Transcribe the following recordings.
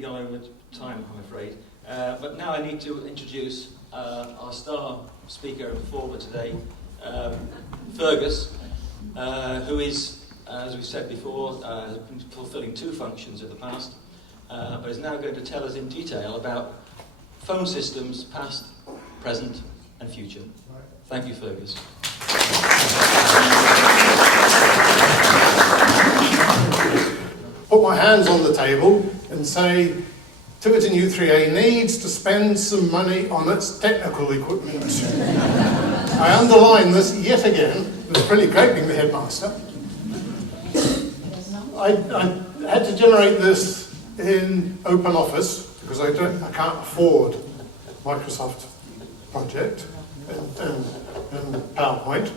gone over time, I'm afraid. But now I need to introduce our star speaker and performer today, Fergus, who is, as we said before, has been fulfilling two functions in the past, but is now going to tell us in detail about phone systems, past, present, and future. Thank you, Fergus. Put my hands on the table and say, Tiverton u3a needs to spend some money on its technical equipment. I underline this yet again. It was pretty griping the headmaster. I had to generate this in OpenOffice because I can't afford Microsoft Project and PowerPoint.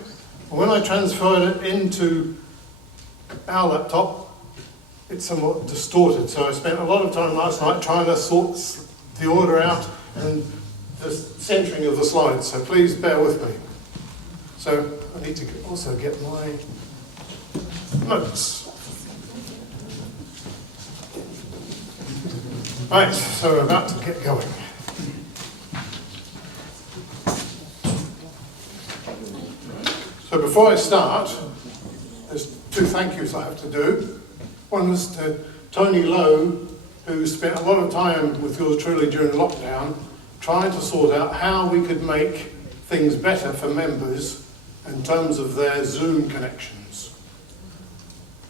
And when I transferred it into our laptop, it's somewhat distorted, so I spent a lot of time last night trying to sort the order out and the centering of the slides, so please bear with me. So I need to also get my notes. Right, so we're about to get going. So before I start, there's two thank yous I have to do. One was to Tony Lowe, who spent a lot of time with yours truly during lockdown, trying to sort out how we could make things better for members in terms of their Zoom connections.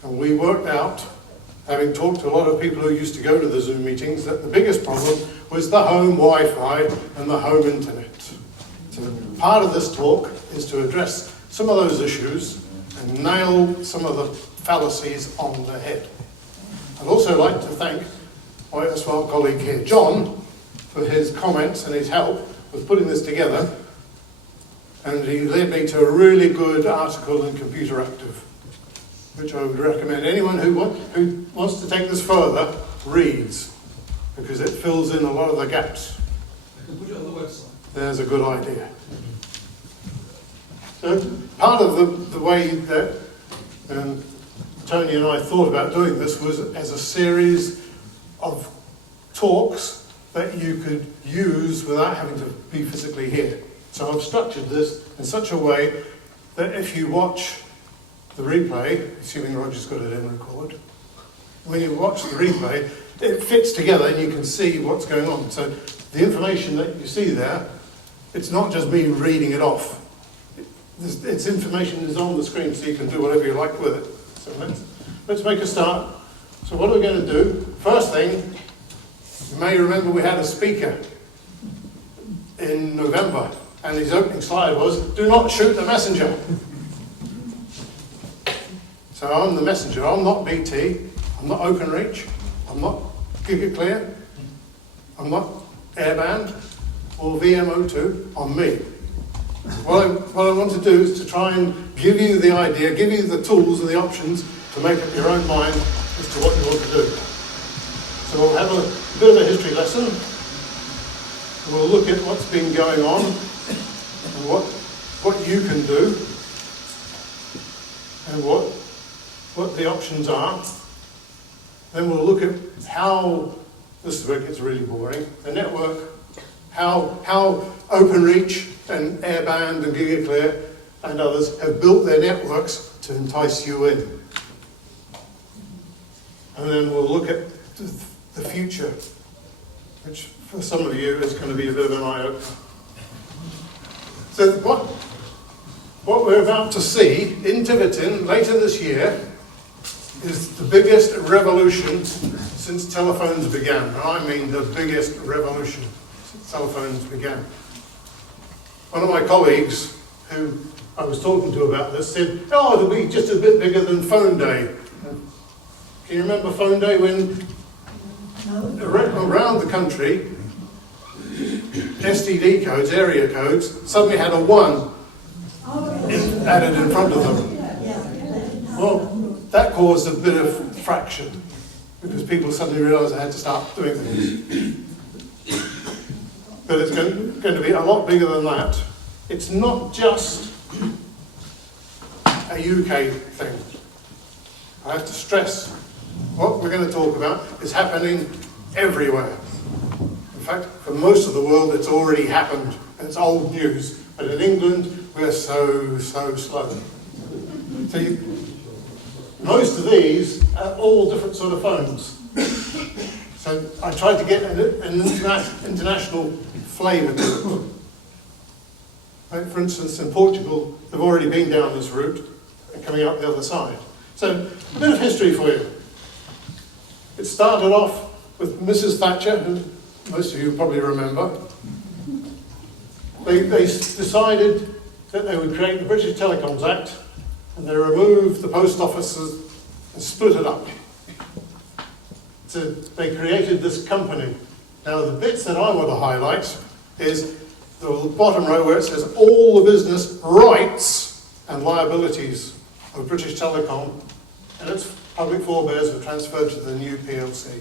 And we worked out, having talked to a lot of people who used to go to the Zoom meetings, that the biggest problem was the home Wi-Fi and the home internet. So part of this talk is to address some of those issues and nail some of the fallacies on the head. I'd also like to thank my smart colleague here, John, for his comments and his help with putting this together. And he led me to a really good article in Computer Active, which I would recommend anyone who wants to take this further reads, because it fills in a lot of the gaps. I can put it on the website. There's a good idea. So part of the way that Tony and I thought about doing this was as a series of talks that you could use without having to be physically here. So I've structured this in such a way that if you watch the replay, assuming Roger's got it in record, when you watch the replay, it fits together and you can see what's going on. So the information that you see there, it's not just me reading it off. Its information is on the screen, so you can do whatever you like with it. So let's make a start. So what are we going to do? First thing, you may remember we had a speaker in November, and his opening slide was, do not shoot the messenger. So I'm the messenger. I'm not BT. I'm not OpenReach. I'm not GigaClear. I'm not Airband or VMO2. I'm me. What I want to do is to try and give you the idea, give you the tools and the options to make up your own mind as to what you want to do. So we'll have a bit of a history lesson. We'll look at what's been going on and what you can do and what the options are. Then we'll look at how, this is where it gets really boring, the network, how OpenReach and Airband and GigaClear and others have built their networks to entice you in. And then we'll look at the future, which for some of you is going to be a bit of an eye-opener. So what we're about to see in Tiverton later this year is the biggest revolution since telephones began. And I mean the biggest revolution since telephones began. One of my colleagues who I was talking to about this said, oh, it'll be just a bit bigger than Phone Day. Can you remember Phone Day when around the country, STD codes, area codes, suddenly had a 1 added in front of them? Well, that caused a bit of fraction because people suddenly realised they had to start doing things. But it's going to be a lot bigger than that. It's not just a UK thing. I have to stress what we're going to talk about is happening everywhere. In fact, for most of the world, it's already happened. It's old news. But in England, we're so slow. So most of these are all different sort of phones. So I tried to get an international flavour to it. Like for instance, in Portugal, they've already been down this route and coming out the other side. So a bit of history for you. It started off with Mrs. Thatcher, who most of you probably remember. They decided that they would create the British Telecoms Act, and they removed the post offices and split it up. So they created this company. Now the bits that I want to highlight is the bottom row where it says all the business rights and liabilities of British Telecom and its public forebears were transferred to the new PLC.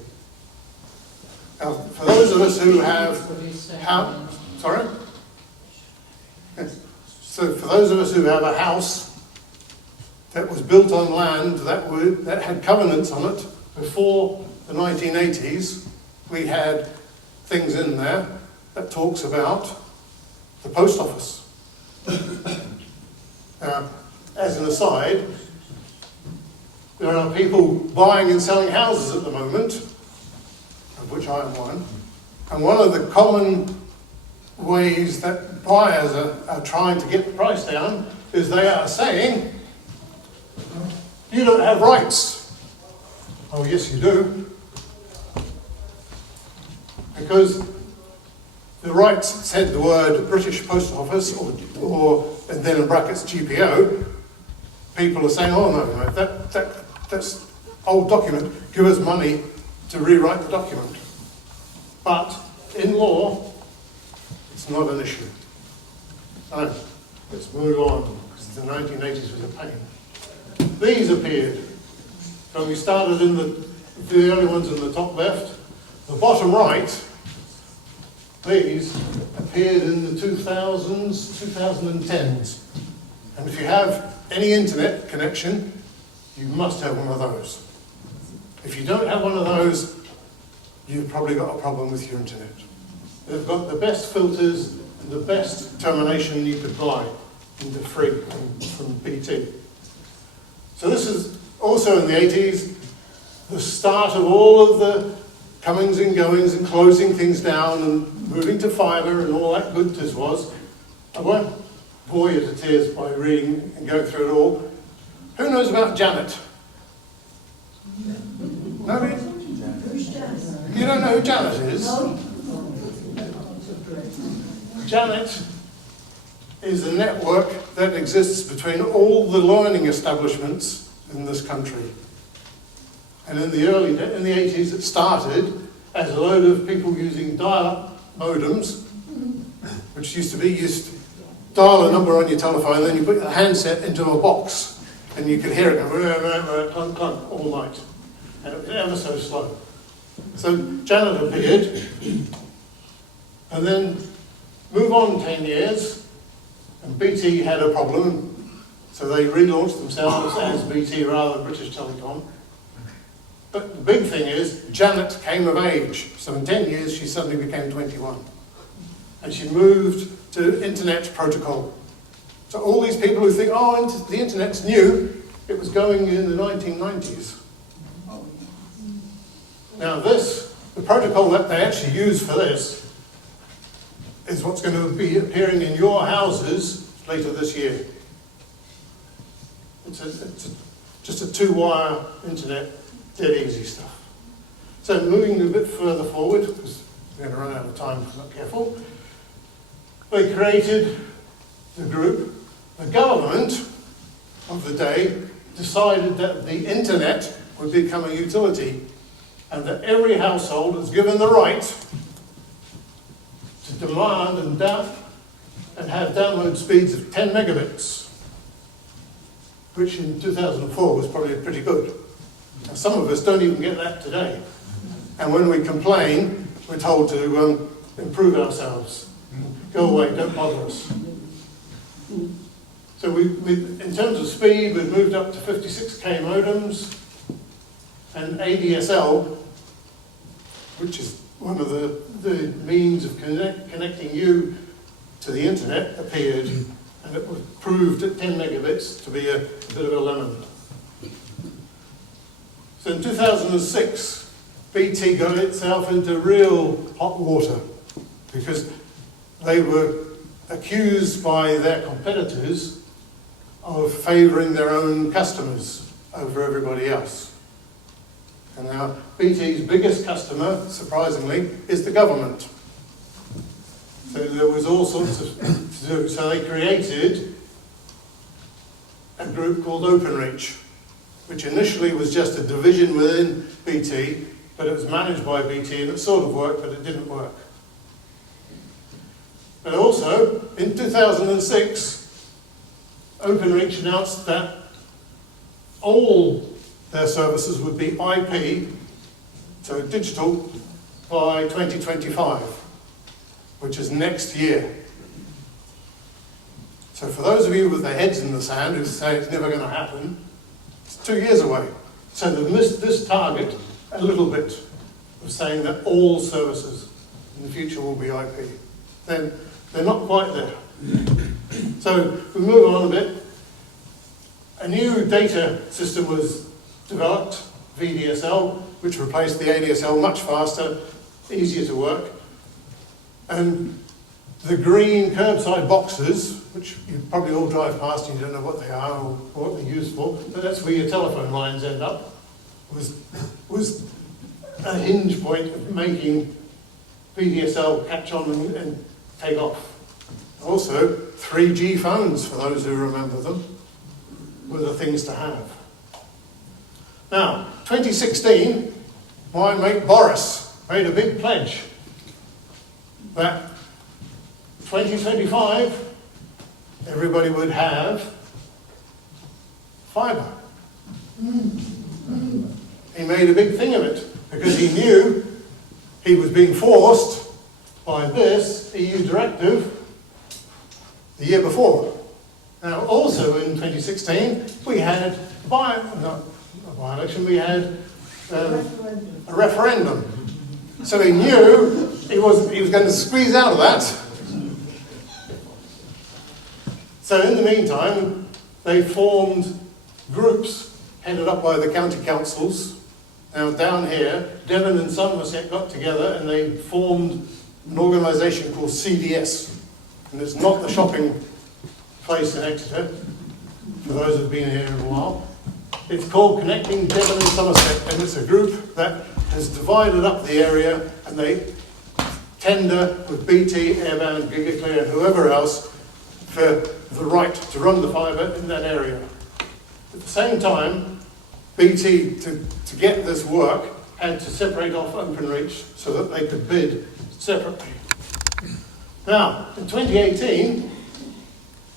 Now, for those of us who have... Sorry? Yes. So for those of us who have a house that was built on land that had covenants on it before the 1980s, we had things in there that talks about the post office. As an aside, there are people buying and selling houses at the moment, of which I am one, and one of the common ways that buyers are trying to get the price down is they are saying, you don't have rights. Oh yes you do. Because the rights said the word British Post Office or and then in brackets GPO, people are saying, oh no, that's old document, give us money to rewrite the document. But in law, it's not an issue. So, let's move on, because the 1980s was a pain. These appeared. So we started in the only ones in the top left. The bottom right, these appeared in the 2000s, 2010s. And if you have any internet connection, you must have one of those. If you don't have one of those, you've probably got a problem with your internet. They've got the best filters and the best termination you could buy into free from BT. So this is also in the 80s, the start of all of the comings and goings and closing things down and moving to fibre and all that goodness was. I won't bore you to tears by reading and going through it all. Who knows about Janet? Nobody? You don't know who Janet is? Janet is a network that exists between all the learning establishments in this country. And in the 80s, it started as a load of people using dial-up modems, which used to be, you dial a number on your telephone, then you put the handset into a box, and you could hear it go clunk, clunk all night. And it was ever so slow. So Janet appeared, and then move on 10 years, and BT had a problem, so they relaunched themselves as BT rather than British Telecom. But the big thing is, Janet came of age. So in 10 years, she suddenly became 21. And she moved to Internet Protocol. So all these people who think, oh, the Internet's new, it was going in the 1990s. Now the protocol that they actually use for this is what's going to be appearing in your houses later this year. It's just a two-wire internet, dead easy stuff. So moving a bit further forward, because we're going to run out of time if we're not careful, they created the group. The government of the day decided that the internet would become a utility and that every household was given the right to demand and have download speeds of 10 megabits, which in 2004 was probably pretty good. Now, some of us don't even get that today. And when we complain, we're told to improve ourselves. Go away, don't bother us. So in terms of speed, we've moved up to 56K modems, and ADSL which is one of the means of connecting you to the internet, appeared, and it was proved at 10 megabits to be a bit of a lemon. So in 2006, BT got itself into real hot water because they were accused by their competitors of favouring their own customers over everybody else. And now BT's biggest customer, surprisingly, is the government. So there was all sorts of to do. So they created a group called OpenReach, which initially was just a division within BT, but it was managed by BT and it sort of worked, but it didn't work. But also, in 2006, OpenReach announced that all their services would be IP, so digital, by 2025, which is next year. So for those of you with their heads in the sand who say it's never going to happen, it's 2 years away. So they've missed this target a little bit of saying that all services in the future will be IP. Then they're not quite there. So we move on a bit. A new data system was developed, VDSL, which replaced the ADSL, much faster, easier to work. And the green curbside boxes, which you probably all drive past and you don't know what they are or what they're used for, but that's where your telephone lines end up, was a hinge point of making VDSL catch on and take off. Also, 3G phones, for those who remember them, were the things to have. Now, 2016, my mate Boris made a big pledge that 2025, everybody would have fibre. He made a big thing of it because he knew he was being forced by this EU directive the year before. Now, also in 2016, we had by-election, we had a referendum. So he knew he was going to squeeze out of that. So in the meantime, they formed groups headed up by the county councils. Now down here, Devon and Somerset got together and they formed an organisation called CDS. And it's not the shopping place in Exeter, for those who've been here in a while. It's called Connecting Devon and Somerset, and it's a group that has divided up the area, and they tender with BT, Airbound, GigaClear, and whoever else for the right to run the fibre in that area. At the same time, BT, to get this work, had to separate off OpenReach so that they could bid separately. Now, in 2018,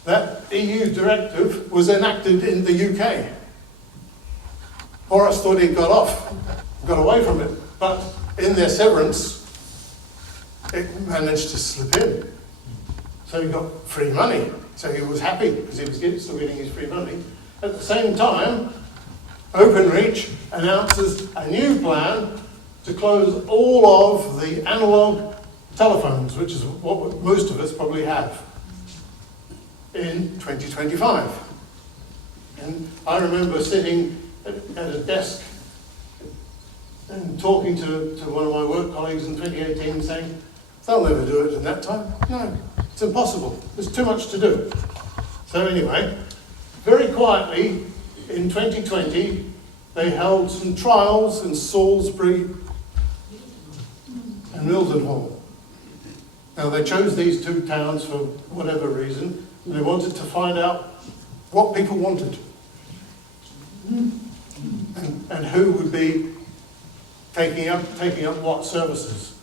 that EU directive was enacted in the UK. Boris thought he'd got away from it, but in their severance, it managed to slip in. So he got free money. So he was happy because he was still getting his free money. At the same time, OpenReach announces a new plan to close all of the analogue telephones, which is what most of us probably have, in 2025. And I remember sitting at a desk and talking to one of my work colleagues in 2018 saying, they'll never do it in that time. No, it's impossible. There's too much to do. So anyway, very quietly in 2020, they held some trials in Salisbury and Mildenhall. Now they chose these two towns for whatever reason. They wanted to find out what people wanted and who would be taking up what services.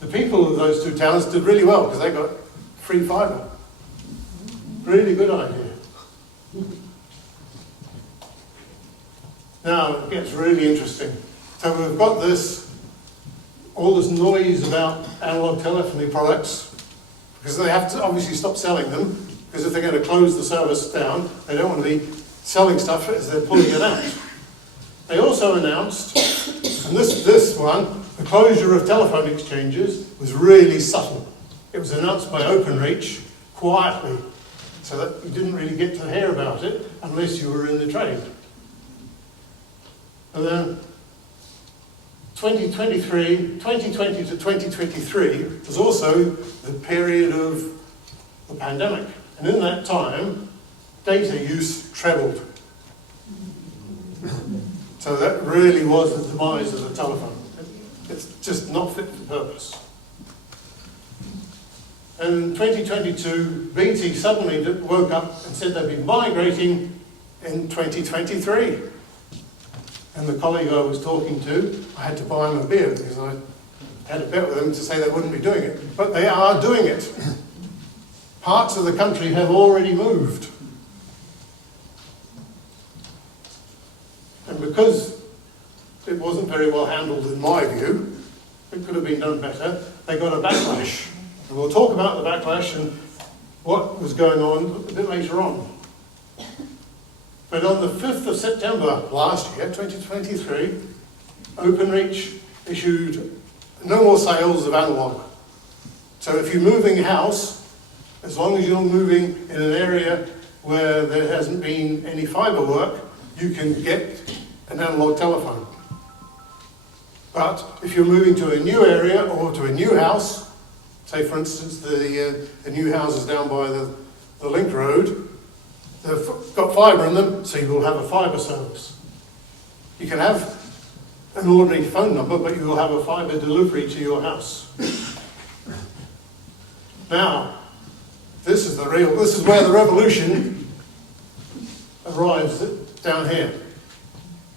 The people of those two towns did really well because they got free fibre. Really good idea. Now it gets really interesting. So we've got all this noise about analogue telephony products because they have to obviously stop selling them because if they're going to close the service down, they don't want to be selling stuff as they're pulling it out. They also announced, and this one, the closure of telephone exchanges was really subtle. It was announced by Openreach quietly, so that you didn't really get to hear about it unless you were in the trade. And then 2020 to 2023 was also the period of the pandemic. And in that time, data use trebled. So that really was the demise of the telephone. It's just not fit for purpose. And in 2022, BT suddenly woke up and said they'd be migrating in 2023. And the colleague I was talking to, I had to buy him a beer because I had a bet with them to say they wouldn't be doing it. But they are doing it. Parts of the country have already moved. And because it wasn't very well handled in my view, it could have been done better, they got a backlash. And we'll talk about the backlash and what was going on a bit later on. But on the 5th of September last year, 2023, Openreach issued no more sales of analogue. So if you're moving house, as long as you're moving in an area where there hasn't been any fibre work, you can get an analogue telephone. But if you're moving to a new area or to a new house, say for instance the new houses down by the link road, they've got fibre in them, so you will have a fibre service. You can have an ordinary phone number, but you will have a fibre delivery to your house. Now, this is where the revolution arrives down here.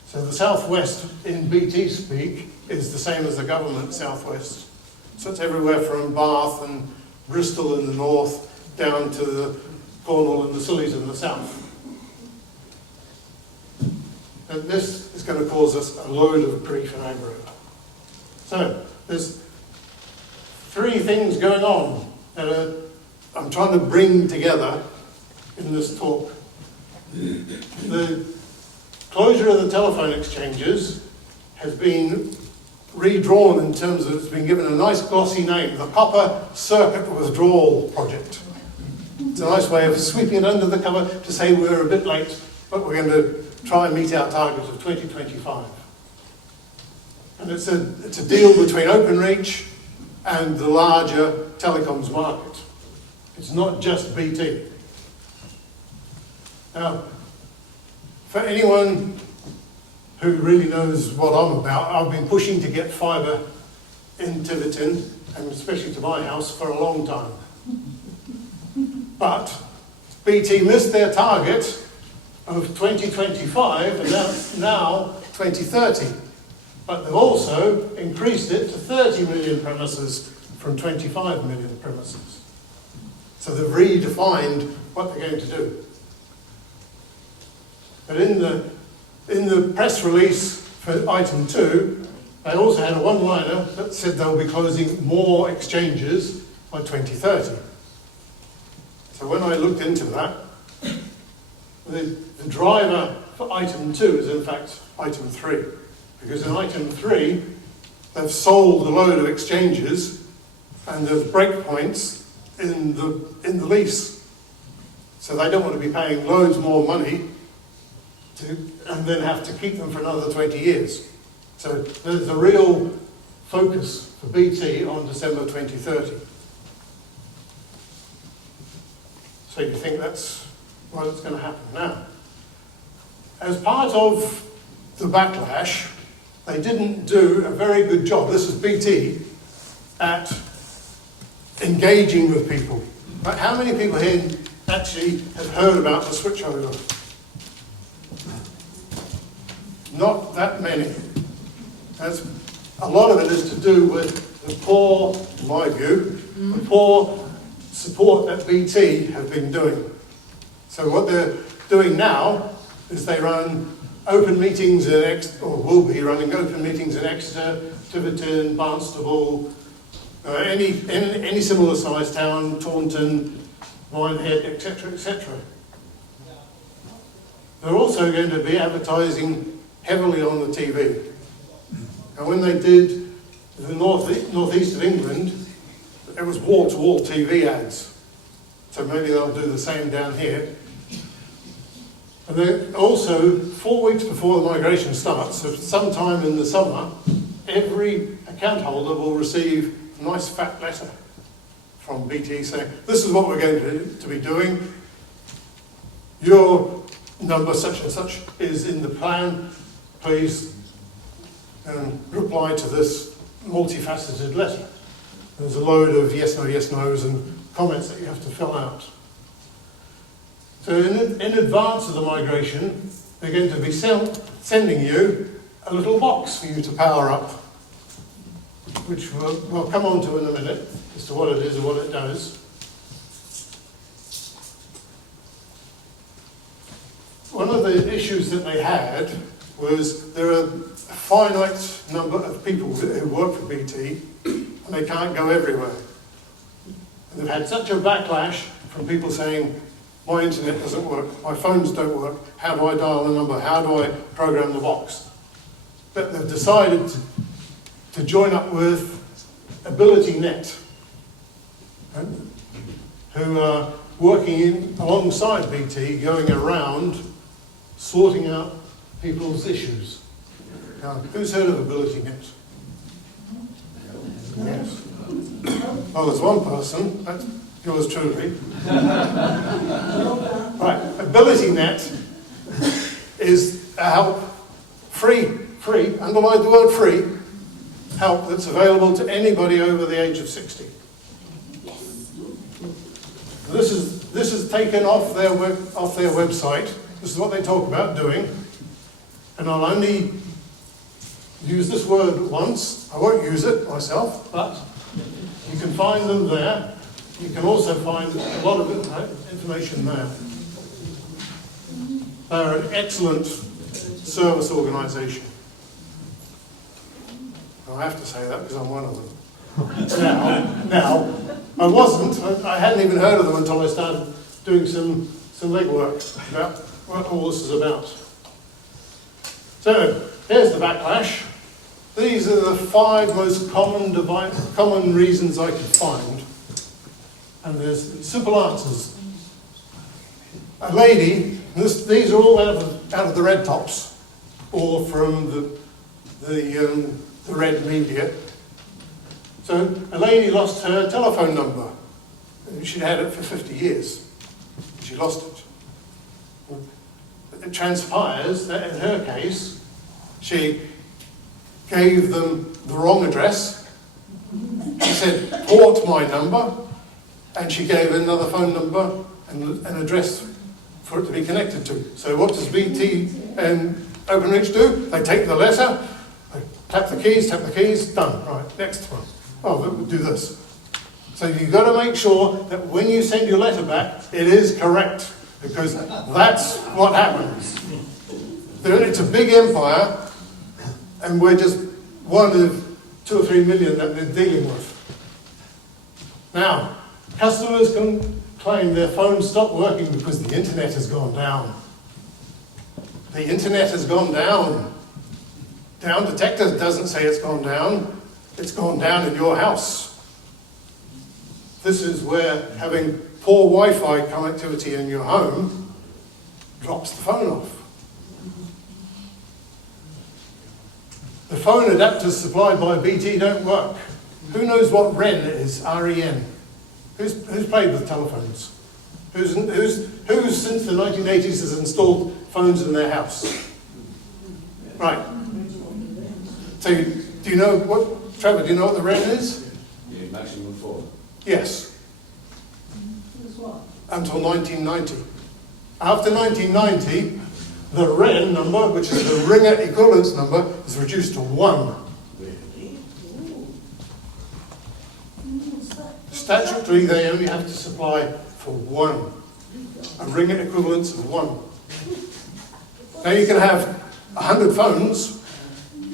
So the southwest in BT speak is the same as the government southwest. So it's everywhere from Bath and Bristol in the north down to the Cornwall and the Scillies in the south. And this is going to cause us a load of grief and aggro. So there's three things going on that I'm trying to bring together in this talk. The closure of the telephone exchanges has been redrawn in terms of, it's been given a nice glossy name, the Copper Circuit Withdrawal Project. It's a nice way of sweeping it under the cover to say we're a bit late, but we're going to try and meet our target of 2025. And it's a deal between Openreach and the larger telecoms market. It's not just BT. Now, for anyone who really knows what I'm about, I've been pushing to get fibre in Tiverton, and especially to my house, for a long time. But BT missed their target of 2025, and that's now 2030. But they've also increased it to 30 million premises from 25 million premises. So they've redefined what they're going to do. But in the press release for item 2, they also had a one-liner that said they'll be closing more exchanges by 2030. So when I looked into that, the driver for item 2 is in fact item 3. Because in item 3, they've sold a load of exchanges and there's breakpoints in the lease. So they don't want to be paying loads more money and then have to keep them for another 20 years. So there's a real focus for BT on December 2030. So you think that's what's going to happen now. As part of the backlash, they didn't do a very good job, this is BT, at engaging with people. But how many people here actually have heard about the switchover? Not that many. A lot of it is to do with the poor, in my view, the poor support that BT have been doing. So what they're doing now is they run open meetings in Exeter, or will be running open meetings in Exeter, Tiverton, Barnstable, any similar sized town, Taunton, Minehead, etc., etc. They're also going to be advertising heavily on the TV. And when they did in the northeast of England, it was wall-to-wall TV ads. So maybe they'll do the same down here. And then also, 4 weeks before the migration starts, so sometime in the summer, every account holder will receive a nice fat letter from BT saying, this is what we're going to be doing. Your number such and such is in the plan. Please reply to this multifaceted letter. There's a load of yes, no's and comments that you have to fill out. So in advance of the migration, they're going to be sending you a little box for you to power up, which we'll come on to in a minute as to what it is and what it does. One of the issues that they had was there are a finite number of people who work for BT and they can't go everywhere. And they've had such a backlash from people saying, my internet doesn't work, my phones don't work, how do I dial the number, how do I program the box? But they've decided to join up with AbilityNet, who are working alongside BT, going around sorting out people's issues. Now, who's heard of AbilityNet? Yes. Well, there's one person, that's yours truly. Right, AbilityNet is a help, free, underline the word free, help that's available to anybody over the age of 60. This is taken off their website. This is what they talk about doing. And I'll only use this word once. I won't use it myself, but you can find them there. You can also find a lot of information there. They're an excellent service organisation. I have to say that because I'm one of them. Now, I hadn't even heard of them until I started doing some legwork about what all this is about. So, here's the backlash. These are the 5 most common reasons I could find. And there's simple answers. A lady, these are all out of the red tops, or from the red media. So a lady lost her telephone number. She'd had it for 50 years. She lost it. It transpires that in her case, she gave them the wrong address. She said, port my number. And she gave another phone number and an address for it to be connected to. So what does BT and Openreach do? They take the letter, they tap the keys, done. Right, next one. Oh, we'll do this. So you've got to make sure that when you send your letter back, it is correct, because that's what happens. It's a big empire, and we're just one of 2 or 3 million that they're dealing with. Now, customers can claim their phone stopped working because the internet has gone down. The internet has gone down. Down Detector doesn't say it's gone down. It's gone down in your house. This is where having poor Wi-Fi connectivity in your home drops the phone off. The phone adapters supplied by BT don't work. Who knows what REN is? R-E-N. Who's played with telephones? Who's since the 1980s has installed phones in their house? Right. So do you know what, Trevor, do you know what the REN is? Yeah, maximum 4. Yes. Until 1990. After 1990, the REN number, which is the ringer equivalence number, is reduced to 1. Statutorily, they only have to supply for 1. A ringer equivalence of 1. Now you can have 100 phones,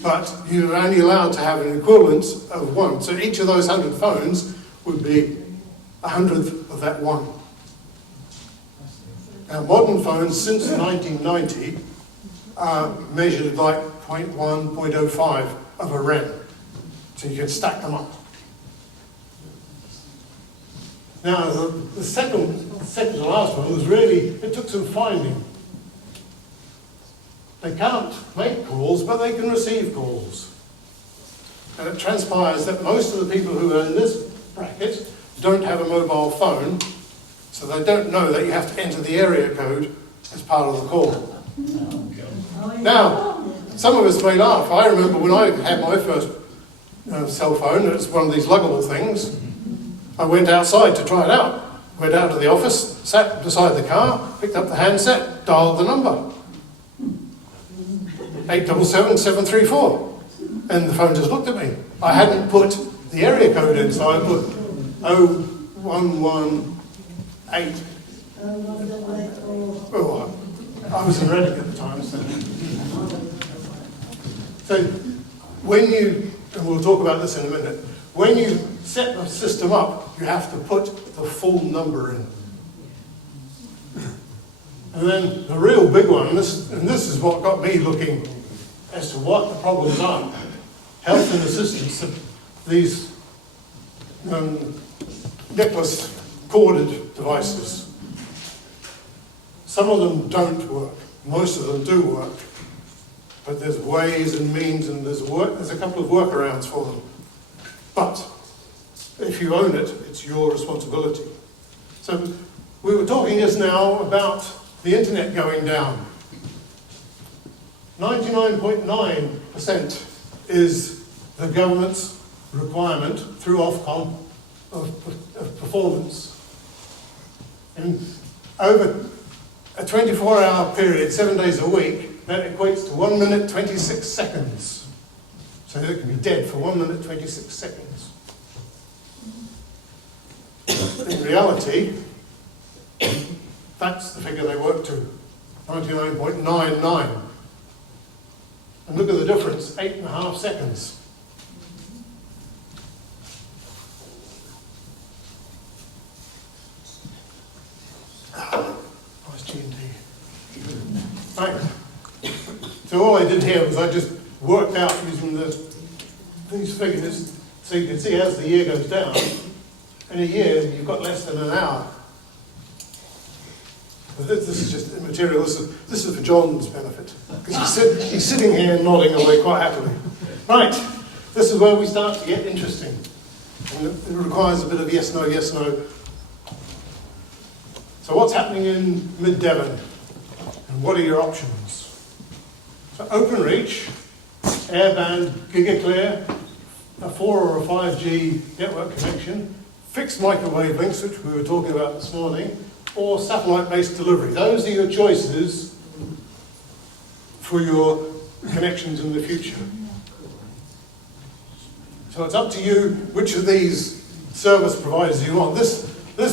but you're only allowed to have an equivalence of 1. So each of those 100 phones would be 100th of that 1. Now modern phones since 1990 are measured like 0.1, 0.05 of a REN. So you can stack them up. Now, the second to last one was really, it took some finding. They can't make calls, but they can receive calls. And it transpires that most of the people who are in this bracket don't have a mobile phone, so they don't know that you have to enter the area code as part of the call. Now, some of us may laugh. I remember when I had my first cell phone, it was one of these luggable things. I went outside to try it out. Went out to the office, sat beside the car, picked up the handset, dialed the number. 877-734. And the phone just looked at me. I hadn't put the area code in, so I put 0118. Oh, I was in Reading at the time. So when you, and we'll talk about this in a minute, when you set the system up, you have to put the full number in. And then the real big one, and this is what got me looking as to what the problems are. Health and assistance, these necklace corded devices. Some of them don't work. Most of them do work. But there's ways and means, and there's a couple of workarounds for them. But if you own it, it's your responsibility. So we were talking just now about the internet going down. 99.9% is the government's requirement through Ofcom of performance. And over a 24-hour period, 7 days a week, that equates to 1 minute 26 seconds. So it can be dead for 1 minute 26 seconds. In reality, that's the figure they work to, 99.99. And look at the difference, 8.5 seconds. Nice G&T. Right. So all I did here was I just worked out using these figures, so you can see as the year goes down, in a year you've got less than an hour. This is just immaterial. This is for John's benefit, because he's sitting here nodding away quite happily. Right, this is where we start to get interesting. And it requires a bit of yes, no, yes, no. So what's happening in mid-Devon? And what are your options? So OpenReach, airband, gigaclear, a 4 or a 5G network connection, fixed microwave links, which we were talking about this morning, or satellite-based delivery. Those are your choices for your connections in the future. So it's up to you which of these service providers you want. This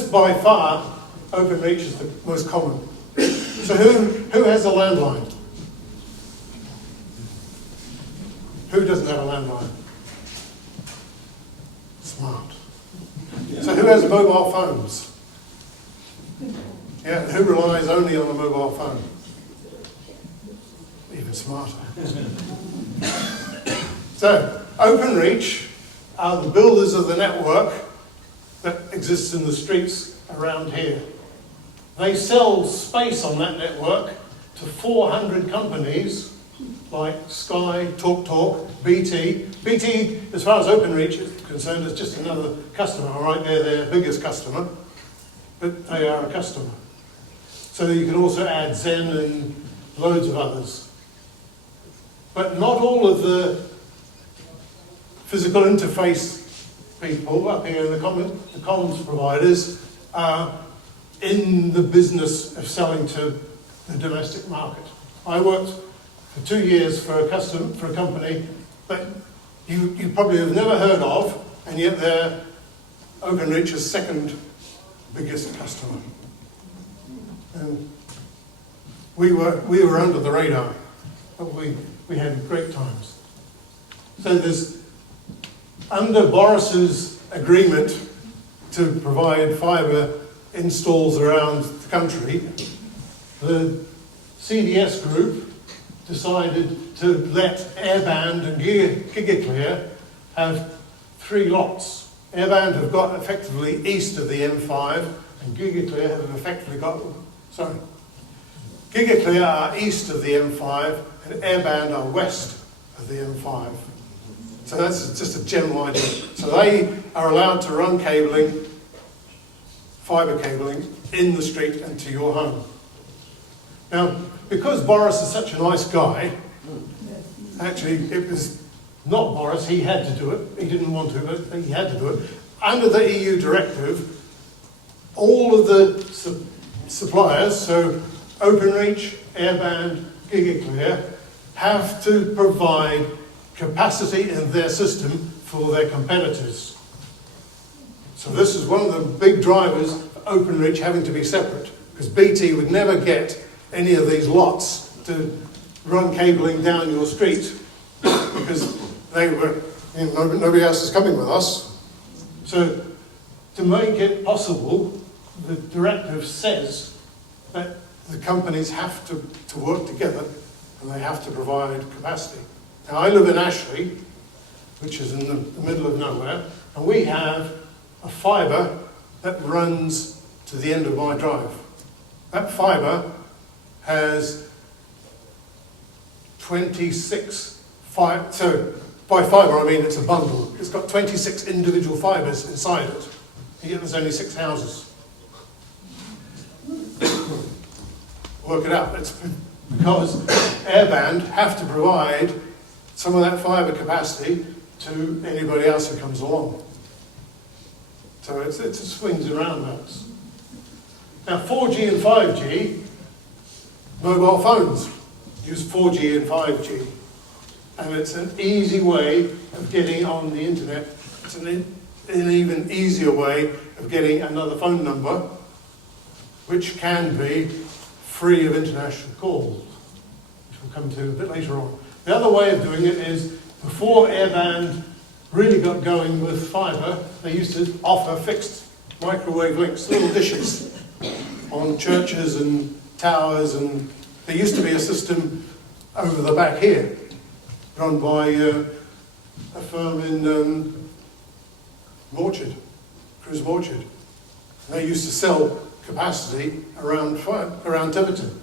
by far, OpenReach is the most common. So who has a landline? Who doesn't have a landline? Smart. So who has mobile phones? Yeah, who relies only on a mobile phone? Even smarter. So, OpenReach are the builders of the network that exists in the streets around here. They sell space on that network to 400 companies like Sky, TalkTalk, BT. BT, as far as OpenReach is concerned, is just another customer, right? They're their biggest customer, but they are a customer. So you can also add Zen and loads of others. But not all of the physical interface people up here, the comms providers, are in the business of selling to the domestic market. I worked for 2 years for a company that you probably have never heard of, and yet they're OpenReach's second biggest customer. And we were under the radar, but we had great times. So there's, under Boris's agreement to provide fibre installs around the country, the CDS group decided to let airband and gigaclear have 3 lots. Airband have got effectively east of the M5, and GigaClear have effectively got, sorry, GigaClear are east of the M5, and Airband are west of the M5. So that's just a general idea. So they are allowed to run cabling, fibre cabling, in the street and to your home. Now, because Boris is such a nice guy, actually it was not Boris, he had to do it. He didn't want to, but he had to do it. Under the EU directive, all of the suppliers, so OpenReach, Airband, GigaClear, have to provide capacity in their system for their competitors. So this is one of the big drivers for OpenReach having to be separate, because BT would never get any of these lots to run cabling down your street because they were, you know, nobody else is coming with us. So to make it possible, the directive says that the companies have to work together and they have to provide capacity. Now I live in Ashley, which is in the middle of nowhere, and we have a fibre that runs to the end of my drive. That fibre has 26 so by fibre I mean it's a bundle. It's got 26 individual fibres inside it. Yet there's only 6 houses. Work it out. It's because Airband have to provide some of that fibre capacity to anybody else who comes along. So it's a swings and roundabouts. Now 4G and 5G, mobile phones use 4G and 5G. And it's an easy way of getting on the internet. It's an even easier way of getting another phone number, which can be free of international calls, which we'll come to a bit later on. The other way of doing it is, before Airband really got going with fibre, they used to offer fixed microwave links, little dishes, on churches and towers, and there used to be a system over the back here, run by a firm in Morchard, Cruz Morchard. They used to sell capacity around Tiverton.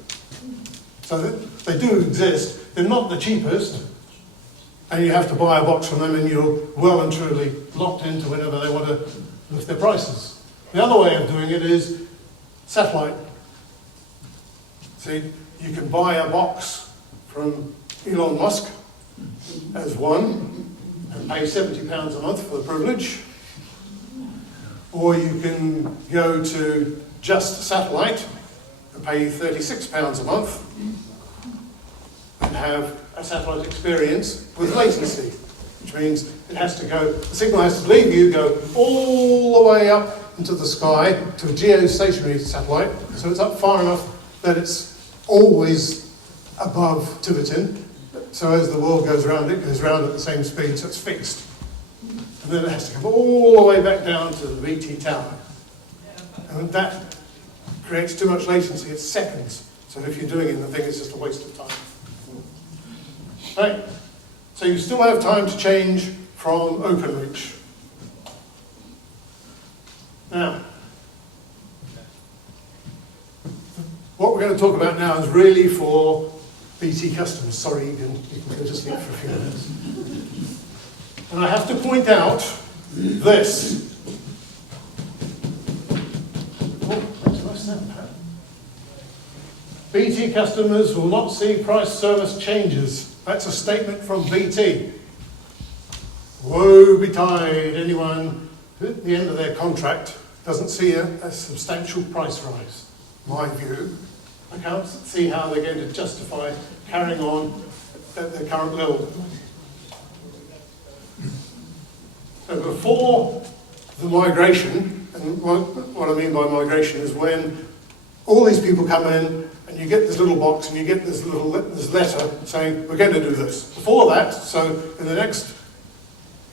So they do exist. They're not the cheapest, and you have to buy a box from them and you're well and truly locked into whenever they want to lift their prices. The other way of doing it is satellite. See, you can buy a box from Elon Musk as one and pay £70 a month for the privilege, or you can go to just satellite and pay £36 a month and have a satellite experience with latency, which means it has to go, the signal has to leave you, go all the way up into the sky to a geostationary satellite, so it's up far enough that it's always above Tiverton. So as the world goes round, it goes round at the same speed, so it's fixed. And then it has to come all the way back down to the BT tower. And that creates too much latency, it's seconds. So if you're doing anything, it's just a waste of time. Right. So you still have time to change from OpenReach. Now, what we're going to talk about now is really for BT customers. Sorry, you can go to sleep for a few minutes. And I have to point out this. Oh, what's that, Pat? BT customers will not see price service changes. That's a statement from BT. Woe betide anyone who at the end of their contract doesn't see a substantial price rise. My view, I can't see how they're going to justify carrying on at their current level. So before the migration, and what I mean by migration is when all these people come in and you get this little box and you get this letter saying, we're going to do this. Before that, so in the next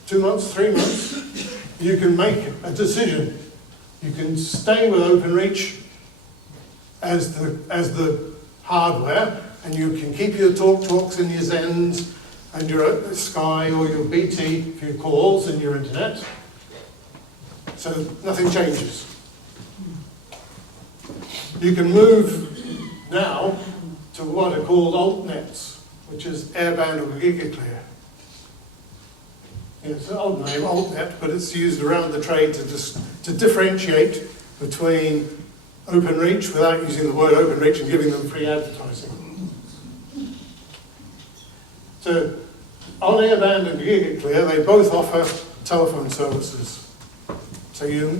2 months, 3 months, you can make a decision. You can stay with OpenReach as the hardware, and you can keep your talks and your Zens and your Sky or your BT for your calls and your internet. So nothing changes. You can move now to what are called altnets, which is airband or gigaclear. It's an old name, altnet, but it's used around the trade to differentiate between OpenReach without using the word OpenReach and giving them free advertising. So on airband and gigaclear, they both offer telephone services. So you're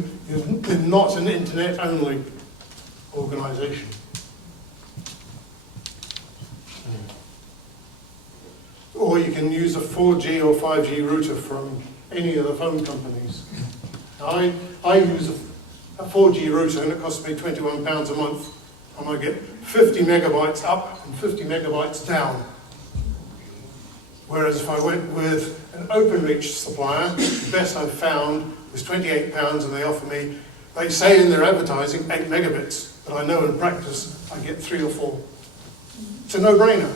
not an internet-only organisation. Or you can use a 4G or 5G router from any of the phone companies. Now, I use a 4G router and it costs me £21 a month, and I get 50 megabytes up and 50 megabytes down. Whereas if I went with an OpenReach supplier, the best I've found was £28 and they offer me, they say in their advertising, 8 megabits, but I know in practice I get 3 or 4. It's a no-brainer.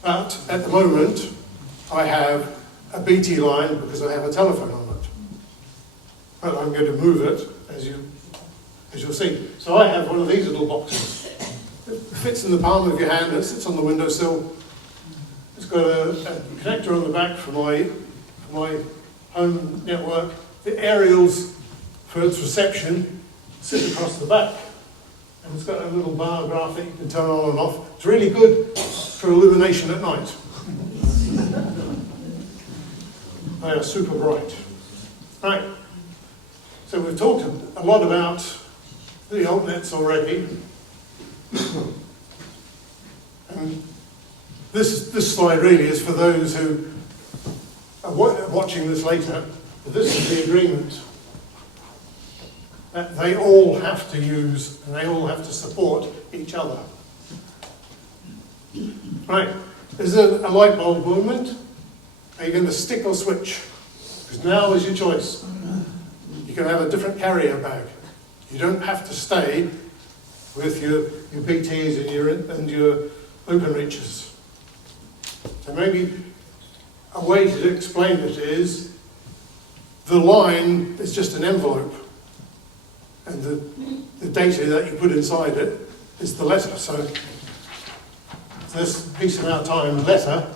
But at the moment, I have a BT line because I have a telephone on it. But I'm going to move it, as you'll see. So I have one of these little boxes. It fits in the palm of your hand, it sits on the windowsill. It's got a connector on the back for my home network. The aerials for its reception sit across the back. And it's got a little bar graph that you can turn on and off. It's really good for illumination at night. They are super bright. Right. So we've talked a lot about the altnets already. And this slide really is for those who are watching this later. But this is the agreement that they all have to use and they all have to support each other. Right, is there a light bulb movement? Are you going to stick or switch? Because now is your choice. You can have a different carrier bag. You don't have to stay with your BTs and your OpenReaches. So maybe a way to explain it is the line is just an envelope, and the data that you put inside it is the letter. So this piece of our time letter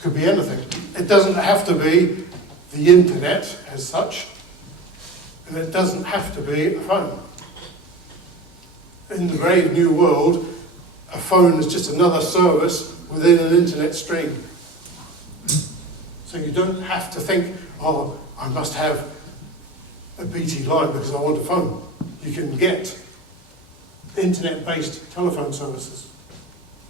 could be anything. It doesn't have to be the internet as such, and it doesn't have to be a phone. In the brave new world, a phone is just another service within an internet stream. So you don't have to think, oh, I must have a BT line because I want a phone. You can get internet-based telephone services,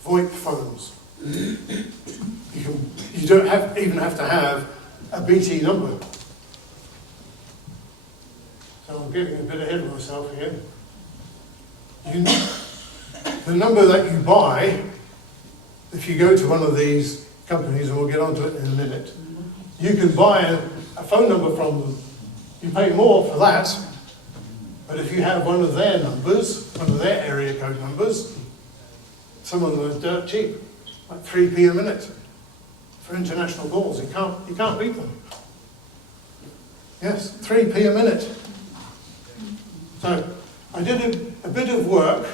VoIP phones. You don't even have to have a BT number. So I'm getting a bit ahead of myself here. The number that you buy, if you go to one of these companies, and we'll get onto it in a minute, you can buy a phone number from them. You pay more for that, but if you have one of their numbers, one of their area code numbers, some of them are dirt cheap, like 3p a minute for international calls. You can't beat them. Yes, 3p a minute. So I did a bit of work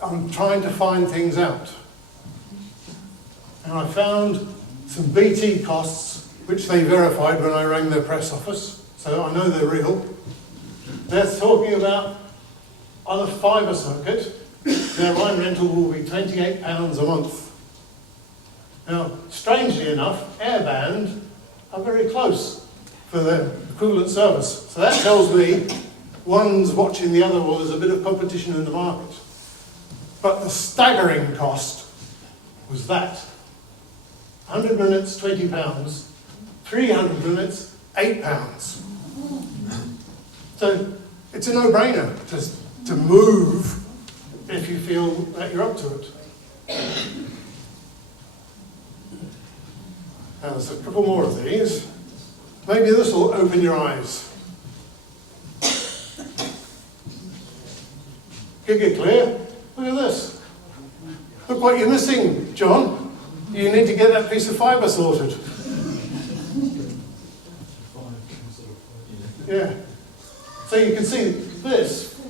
on trying to find things out. And I found some BT costs, which they verified when I rang their press office, so I know they're real. They're talking about, on a fibre circuit, their line rental will be £28 a month. Now, strangely enough, airband are very close for their equivalent service. So that tells me one's watching the other, well, there's a bit of competition in the market. But the staggering cost was that. 100 minutes, £20. 300 minutes, £8. So it's a no-brainer to move if you feel that you're up to it. Now there's a couple more of these. Maybe this will open your eyes. Gigaclear, look at this. Look what you're missing, John. You need to get that piece of fibre sorted. Yeah. So you can see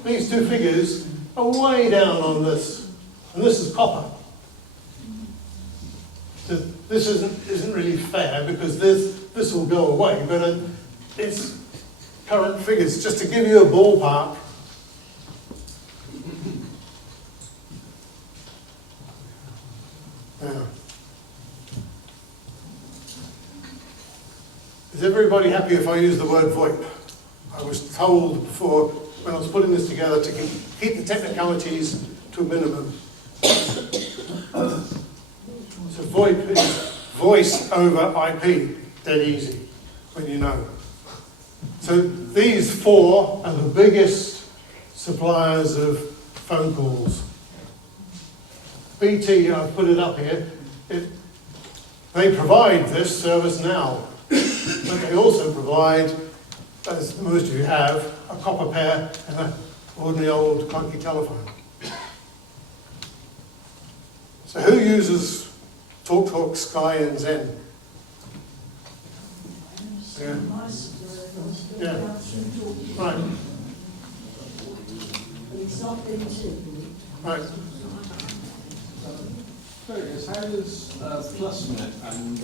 these two figures are way down on this. And this is copper. So this isn't really fair because this will go away, but it's current figures, just to give you a ballpark. Now, is everybody happy if I use the word VoIP? I was told before, when I was putting this together, to keep the technicalities to a minimum. So VoIP is voice over IP, dead easy, when you know. So these four are the biggest suppliers of phone calls. BT, I've put it up here, they provide this service now, but they also provide, as most of you have, a copper pair and an ordinary old clunky telephone. So who uses TalkTalk, Sky and Zen? Yeah. Yeah. Right. Right. Fergus, how does PlusNet and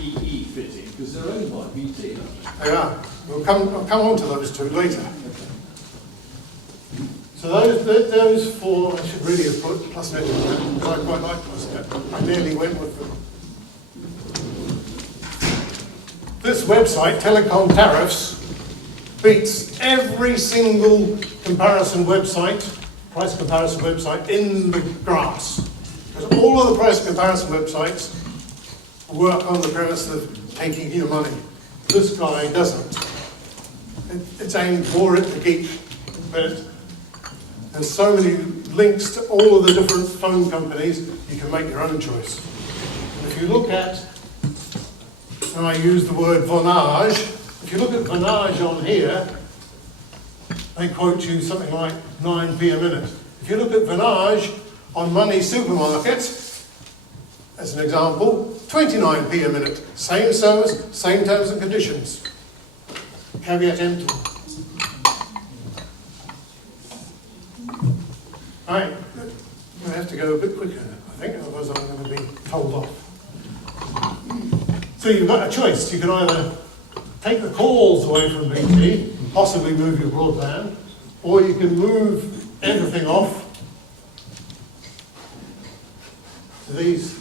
EE fit in? Because they're owned by BT, aren't They are. I'll come on to those two later. So those four, I should really have put PlusNet in there, because I quite like PlusNet. I nearly went with them. This website, Telecom Tariffs, beats every single comparison website, price comparison website in the grass. Because all of the price comparison websites work on the premise of taking your money. This guy doesn't. It's aimed more at the geek, but there's so many links to all of the different phone companies, you can make your own choice. And if you look at, and I use the word Vonage, if you look at Vonage on here, they quote you something like 9p a minute. If you look at Vonage on Money Supermarket, as an example, 29p a minute. Same service, same terms and conditions. Caveat emptor. Right, I'm going to have to go a bit quicker, I think, otherwise I'm going to be told off. So you've got a choice. You can either take the calls away from BT, possibly move your broadband, or you can move everything off to these.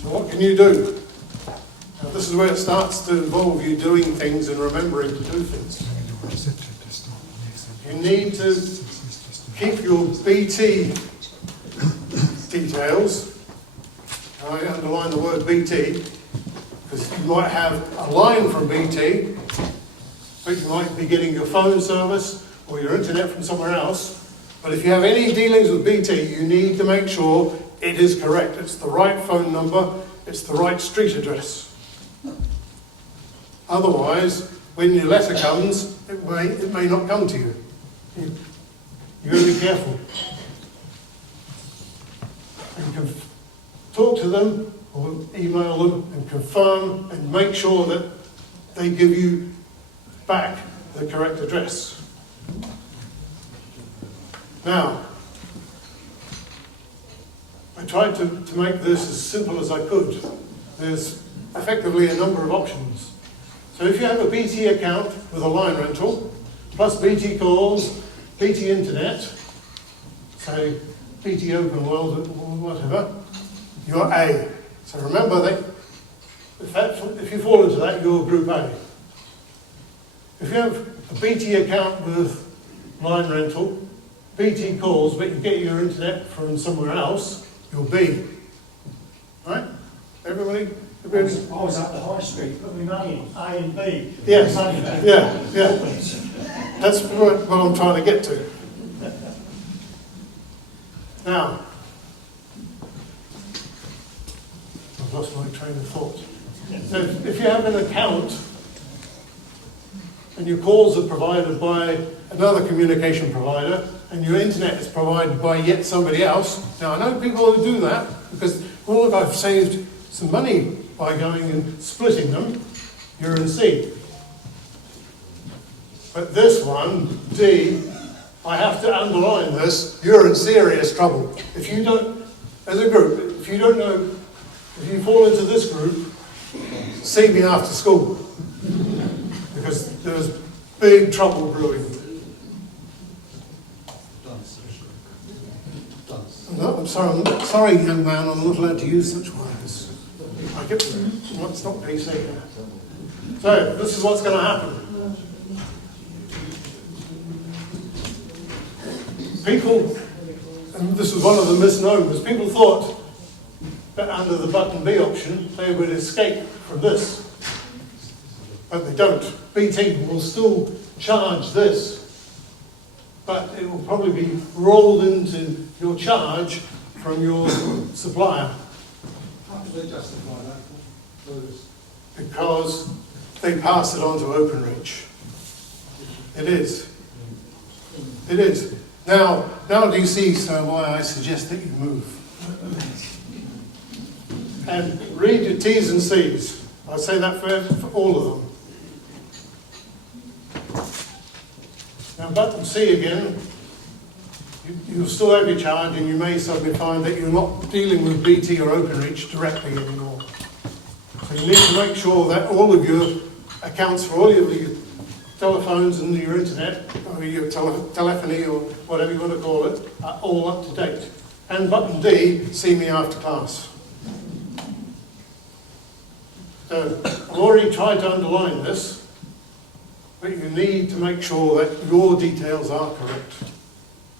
So what can you do? Now, this is where it starts to involve you doing things and remembering to do things. You need to keep your BT details. I underline the word BT because you might have a line from BT, but you might be getting your phone service or your internet from somewhere else. But if you have any dealings with BT, you need to make sure it is correct. It's the right phone number, it's the right street address. Otherwise, when your letter comes, it may not come to you. You've got to be careful. You can talk to them or email them and confirm and make sure that they give you back the correct address. Now, I tried to make this as simple as I could. There's effectively a number of options. So if you have a BT account with a line rental, plus BT calls, BT internet, so BT Open World or whatever, you're A. So remember that if you fall into that, you're Group A. If you have a BT account with line rental, BT calls, but you get your internet from somewhere else, you're B. Right? Everybody? I was at the high street, put my money in, A and B. Yes, yeah. That's what I'm trying to get to. Now, I've lost my train of thought. So if you have an account and your calls are provided by another communication provider, and your internet is provided by yet somebody else. Now, I know people who do that, because, well, look, I've saved some money by going and splitting them, you're in C. But this one, D, I have to underline this, you're in serious trouble. If you don't, as a group, if you don't know, if you fall into this group, see me after school. Because there's big trouble brewing. No, I'm sorry, young man, I'm not allowed to use such words. It's not PC. So, this is what's going to happen. People, and this was one of the misnomers, people thought that under the button B option they would escape from this. But they don't. BT will still charge this, but it will probably be rolled into your charge from your supplier. How do they justify that? Because they pass it on to OpenReach. It is. It is. Now do you see why I suggest that you move? And read your T's and C's. I say that for all of them. Now button C again, you'll still have your charge, and you may suddenly find that you're not dealing with BT or OpenReach directly anymore. So you need to make sure that all of your accounts for all of your telephones and your internet, or your telephony, or whatever you want to call it, are all up to date. And button D, see me after class. So I've already tried to underline this, but you need to make sure that your details are correct,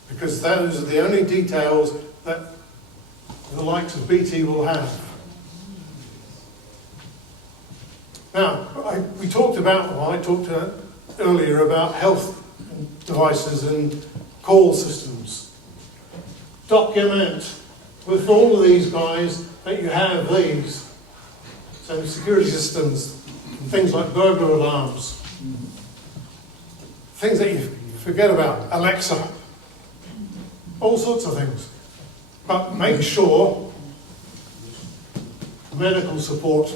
because those are the only details that the likes of BT will have. Now, I talked earlier about health devices and call systems. Document with all of these guys that you have these. So security systems, things like burglar alarms, things that you forget about, Alexa, all sorts of things. But make sure medical support,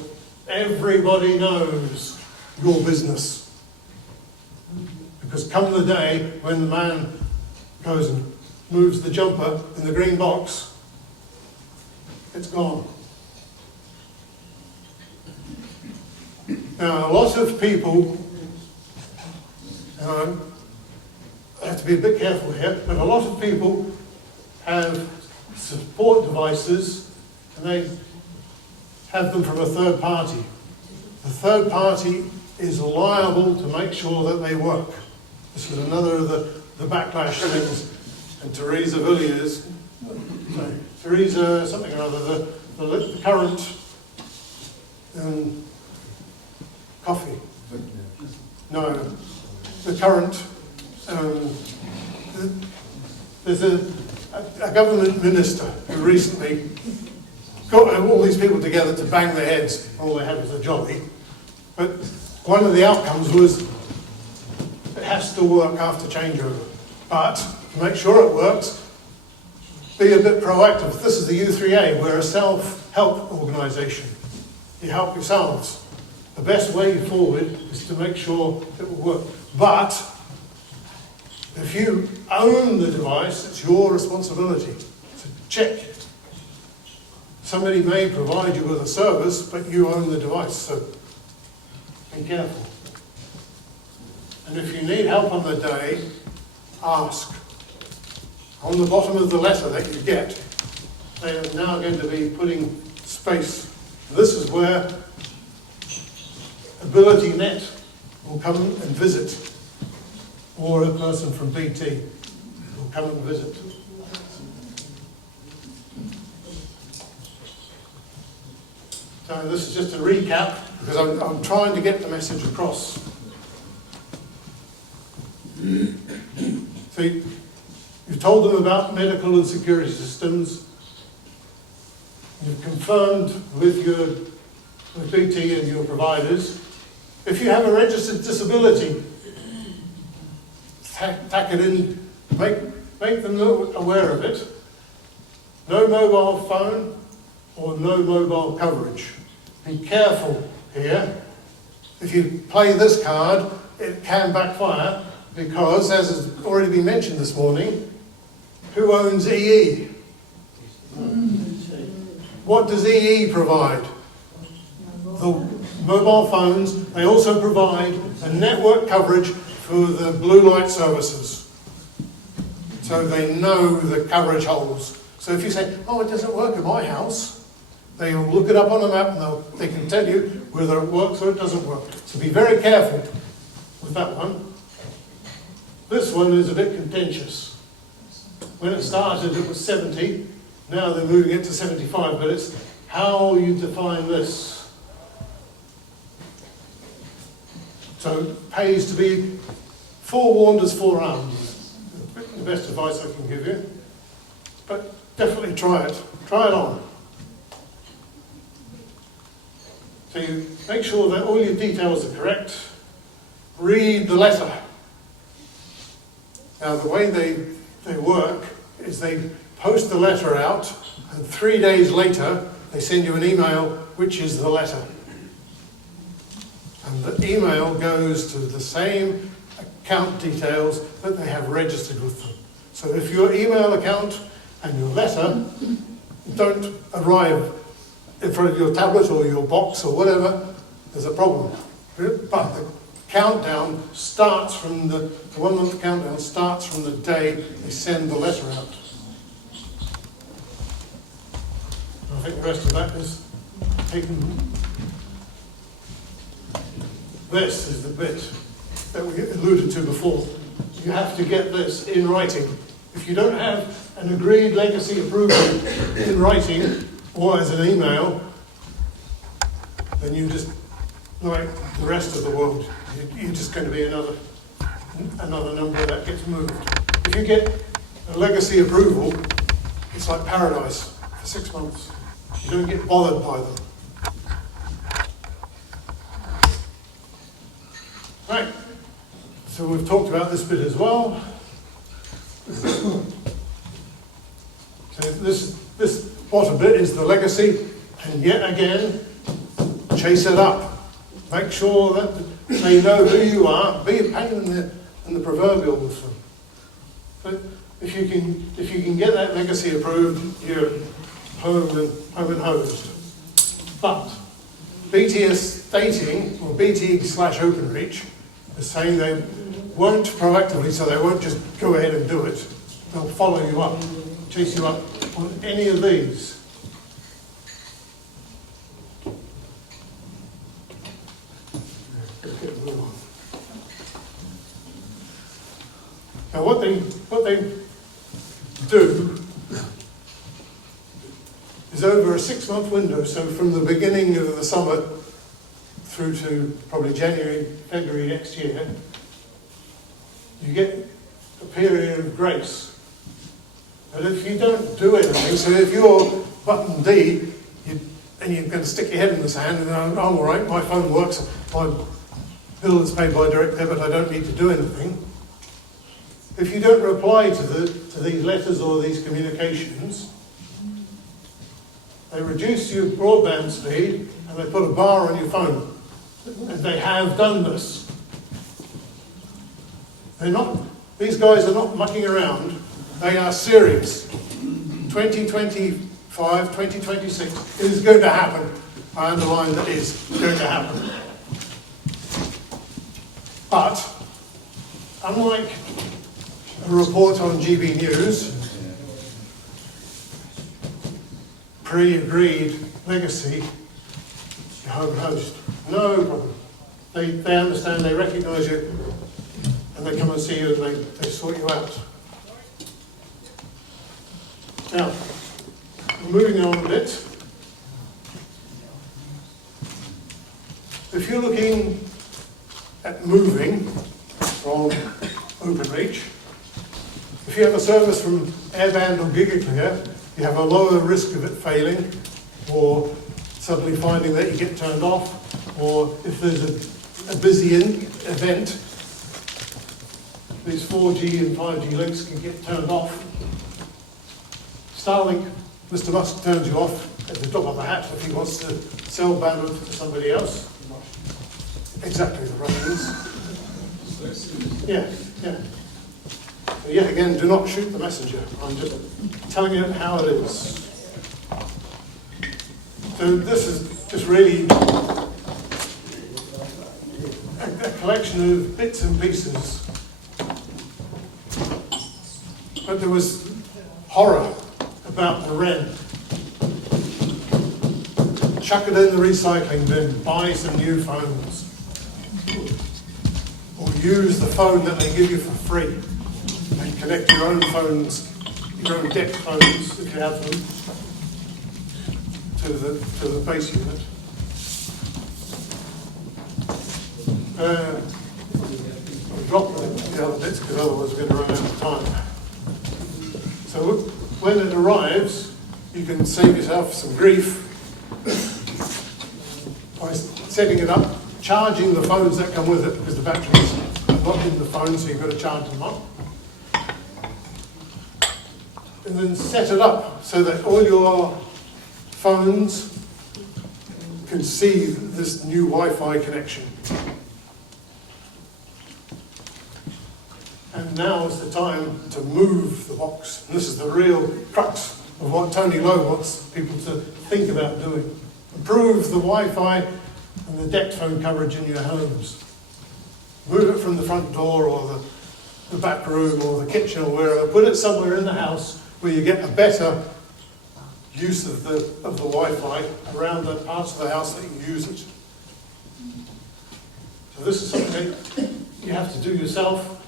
everybody knows your business. Because come the day when the man goes and moves the jumper in the green box, it's gone. Now, a lot of people, I have to be a bit careful here, but a lot of people have support devices and they have them from a third party. The third party is liable to make sure that they work. This is another of the backlash things. And Teresa Villiers, Teresa something or other, the current coffee. No, the current, there's a government minister who recently got all these people together to bang their heads. All they had was a jolly. But one of the outcomes was it has to work after changeover. But to make sure it works, be a bit proactive. This is the u3a. We're a self-help organisation. You help yourselves. The best way forward is to make sure it will work. But if you own the device, it's your responsibility to check. Somebody may provide you with a service, but you own the device, so be careful. And if you need help on the day, ask. On the bottom of the letter that you get, they are now going to be putting space. This is where AbilityNet will come and visit, or a person from BT will come and visit. So this is just a recap, because I'm trying to get the message across. So you've told them about medical and security systems. You've confirmed with BT and your providers. If you have a registered disability, tack it in, make them aware of it. No mobile phone or no mobile coverage. Be careful here. If you play this card, it can backfire because, as has already been mentioned this morning, who owns EE? What does EE provide? The mobile phones. They also provide a network coverage for the blue light services. So they know the coverage holes. So if you say, oh, it doesn't work in my house, they will look it up on a map and they can tell you whether it works or it doesn't work. So be very careful with that one. This one is a bit contentious. When it started, it was 70. Now they're moving it to 75, but it's how you define this. So it pays to be forewarned as forearmed. The best advice I can give you. But definitely try it. Try it on. So you make sure that all your details are correct. Read the letter. Now the way they work is they post the letter out and 3 days later they send you an email which is the letter. And the email goes to the same account details that they have registered with them. So if your email account and your letter don't arrive in front of your tablet or your box or whatever, there's a problem. But the countdown starts from the 1 month countdown starts from the day they send the letter out. I think the rest of that is taken. This is the bit that we alluded to before. You have to get this in writing. If you don't have an agreed legacy approval in writing or as an email, then you just, like the rest of the world, you're just going to be another number that gets moved. If you get a legacy approval, it's like paradise for 6 months. You don't get bothered by them. Right, so we've talked about this bit as well. So this bottom bit is the legacy, and yet again, chase it up. Make sure that they know who you are. Be a pain in the proverbial with them. But if you can get that legacy approved, you're home and hosed. But BT is stating, or BT/OpenReach, is saying they won't proactively, so they won't just go ahead and do it. They'll follow you up, chase you up on any of these. Now what they do is over a 6 month window, so from the beginning of the summer through to probably January, February next year, you get a period of grace. But if you don't do anything, so if you're button D, and you're going to stick your head in the sand and I'm all right, my phone works, my bill is paid by direct debit, I don't need to do anything. If you don't reply to these letters or these communications, they reduce your broadband speed and they put a bar on your phone. And they have done this. These guys are not mucking around. They are serious. 2025, 2026, it is going to happen. I underline that is going to happen. But, unlike a report on GB News, pre-agreed legacy, your home host, no problem. They understand, they recognise you, and they come and see you and they sort you out. Now, moving on a bit. If you're looking at moving from OpenReach, if you have a service from Airband or GigaClear, you have a lower risk of it failing, or suddenly finding that you get turned off, or if there's a busy event, these 4G and 5G links can get turned off. Starlink, Mr. Musk turns you off at the drop of a hat if he wants to sell bandwidth to somebody else. Exactly the Russians. Yeah, yeah. So yet again, do not shoot the messenger. I'm just telling you how it is. So this is just really a collection of bits and pieces. But there was horror about the rent. Chuck it in the recycling bin, buy some new phones. Or use the phone that they give you for free and connect your own phones, your own DECT phones, if you have them, to the base unit. I'll drop the other bits because otherwise we're going to run out of time. So when it arrives, you can save yourself some grief by setting it up, charging the phones that come with it, because the batteries are not in the phone, so you've got to charge them up. And then set it up so that all your phones can see this new Wi-Fi connection. And now is the time to move the box. And this is the real crux of what Tony Lowe wants people to think about doing. Improve the Wi-Fi and the DECT phone coverage in your homes. Move it from the front door or the back room or the kitchen or wherever. Put it somewhere in the house where you get a better use of the Wi-Fi around the parts of the house that you use it. So this is something that you have to do yourself.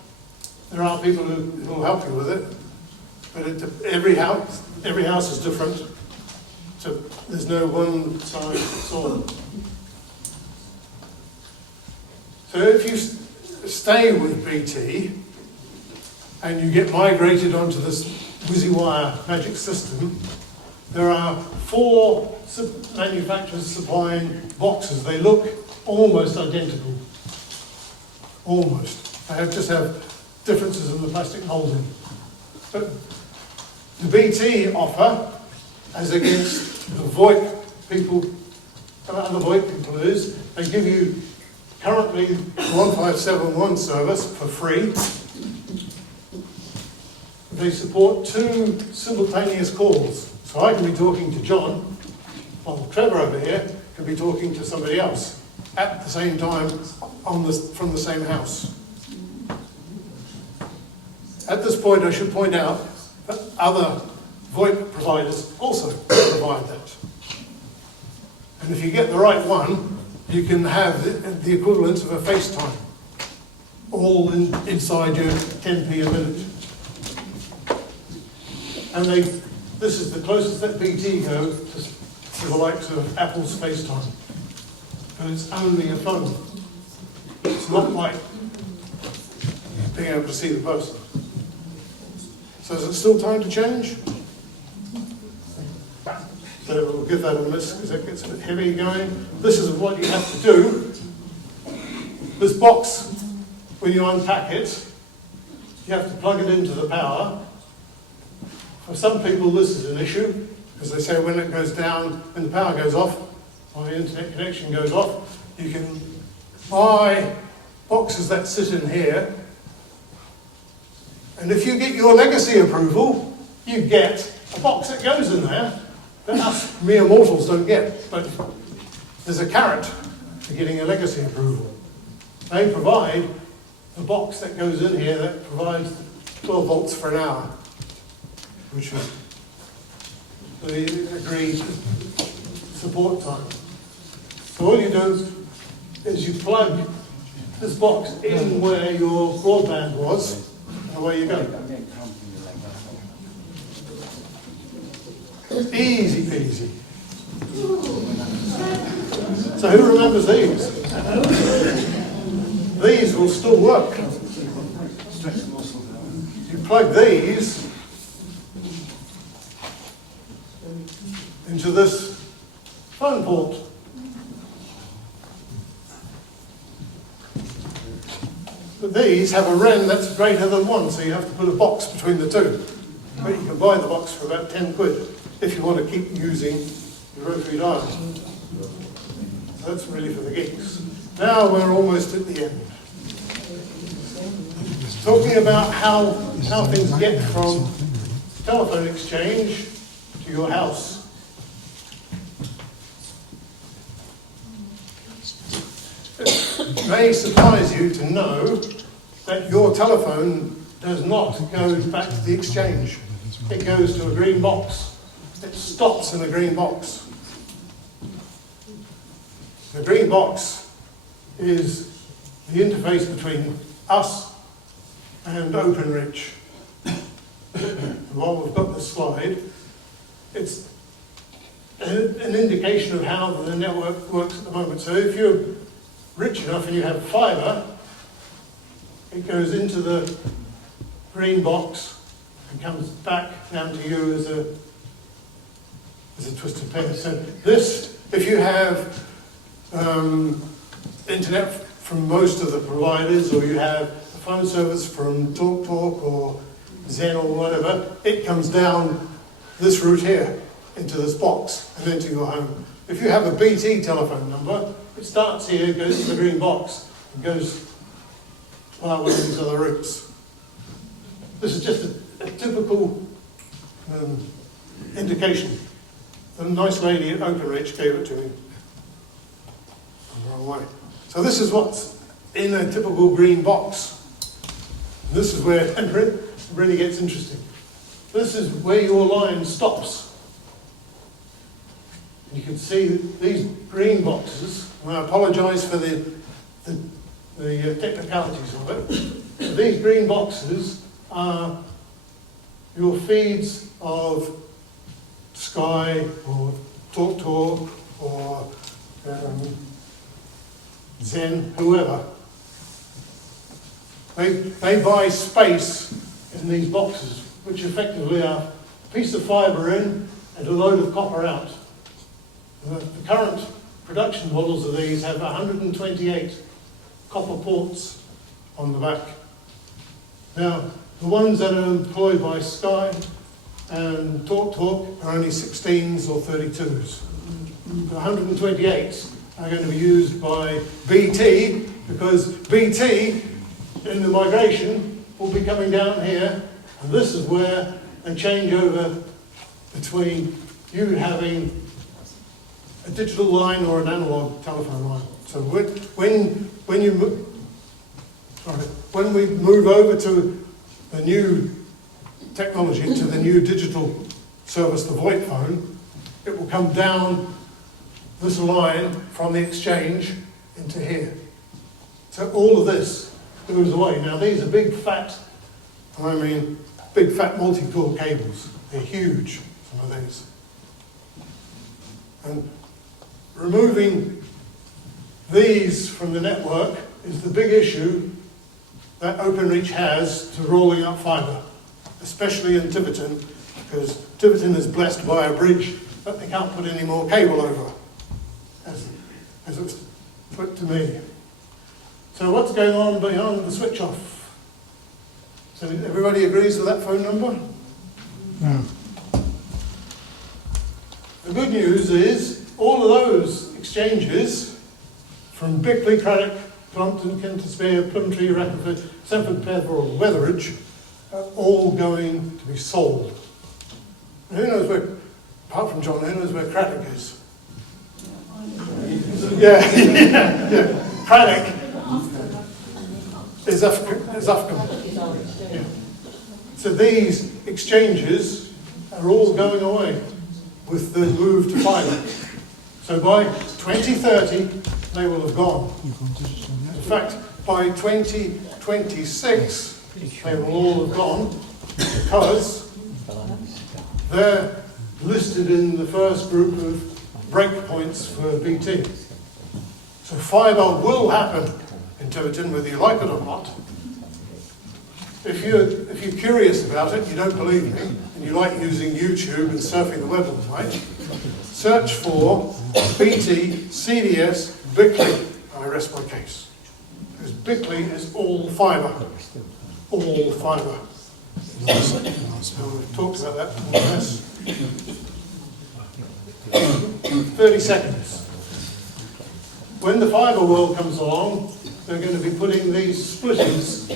There are people who will help you with it, but every house is different. So there's no one size fits all. So if you stay with BT and you get migrated onto this WYSIWYRE magic system, there are 4 manufacturers supplying boxes. They look almost identical. Almost. They just have differences in the plastic molding. But the BT offer, as against the VoIP people, other VoIP people is, they give you currently the 1571 service for free. They support 2 simultaneous calls. So I can be talking to John, while Trevor over here can be talking to somebody else at the same time from the same house. At this point, I should point out that other VoIP providers also provide that. And if you get the right one, you can have the equivalent of a FaceTime, all inside your 10p a minute. And this is the closest that BT go to the likes of Apple's FaceTime. But it's only a phone. It's not like being able to see the person. So is it still time to change? So we'll give that a miss because that gets a bit heavy going. This is what you have to do. This box, when you unpack it, you have to plug it into the power. For some people this is an issue because they say when it goes down, when the power goes off, or the internet connection goes off, you can buy boxes that sit in here. And if you get your legacy approval, you get a box that goes in there that us mere mortals don't get. But there's a carrot for getting a legacy approval. They provide the box that goes in here that provides 12 volts for an hour, which is the agreed support time. So all you do is you plug this box in where your broadband was, and away you go. Easy peasy. So who remembers these? These will still work. You plug these into this phone port. But these have a REN that's greater than 1, so you have to put a box between the two. But you can buy the box for about 10 quid if you want to keep using the rotary dial. So that's really for the geeks. Now we're almost at the end. Talking about how things get from telephone exchange to your house. It may surprise you to know that your telephone does not go back to the exchange. It goes to a green box. It stops in a green box. The green box is the interface between us and OpenReach. While we've got this slide, it's an indication of how the network works at the moment. So if you're rich enough and you have fibre, it goes into the green box and comes back down to you as a twisted pair. So this, if you have internet from most of the providers, or you have a phone service from TalkTalk or Zen or whatever, it comes down this route here into this box and into your home. If you have a BT telephone number, it starts here, goes to the green box, and goes via one of these other routes. This is just a typical indication. The nice lady at OpenReach gave it to me. The wrong way. So this is what's in a typical green box. And this is where it really gets interesting. This is where your line stops. You can see these green boxes, and I apologise for the technicalities of it. But these green boxes are your feeds of Sky or TalkTalk or Zen, whoever. They buy space in these boxes, which effectively are a piece of fibre in and a load of copper out. The current production models of these have 128 copper ports on the back. Now, the ones that are employed by Sky and TalkTalk are only 16s or 32s. The 128s are going to be used by BT, because BT in the migration will be coming down here, and this is where they change over between you having a digital line or an analog telephone line. So when we move over to the new technology, to the new digital service, the VoIP phone, it will come down this line from the exchange into here. So all of this goes away. Now these are big fat multi-core cables. They're huge, some of these. And removing these from the network is the big issue that OpenReach has to rolling out fibre, especially in Tiverton, because Tiverton is blessed by a bridge that they can't put any more cable over, as it's put to me. So what's going on beyond the switch off? So everybody agrees with that phone number? No. The good news is all of those exchanges from Bickley, Craddock, Plumpton, Kentisbeare, Plumtree, Rackenford, Sanford, Petherborough, Weatheridge are all going to be sold. And who knows where, apart from John, who knows where Craddock is? Yeah. Craddock is Ufcombe. Yeah. So these exchanges are all going away with the move to fibre. So by 2030, they will have gone. In fact, by 2026, they will all have gone, because they're listed in the first group of breakpoints for BT. So fibre will happen in Tiverton, whether you like it or not. If you're curious about it, you don't believe me, and you like using YouTube and surfing the web all night, search for BT CDS Bickley. I rest my case. Because Bickley is all fibre. All fibre. So we've talked about that more or less. 30 seconds. When the fibre world comes along, they're going to be putting these splitters,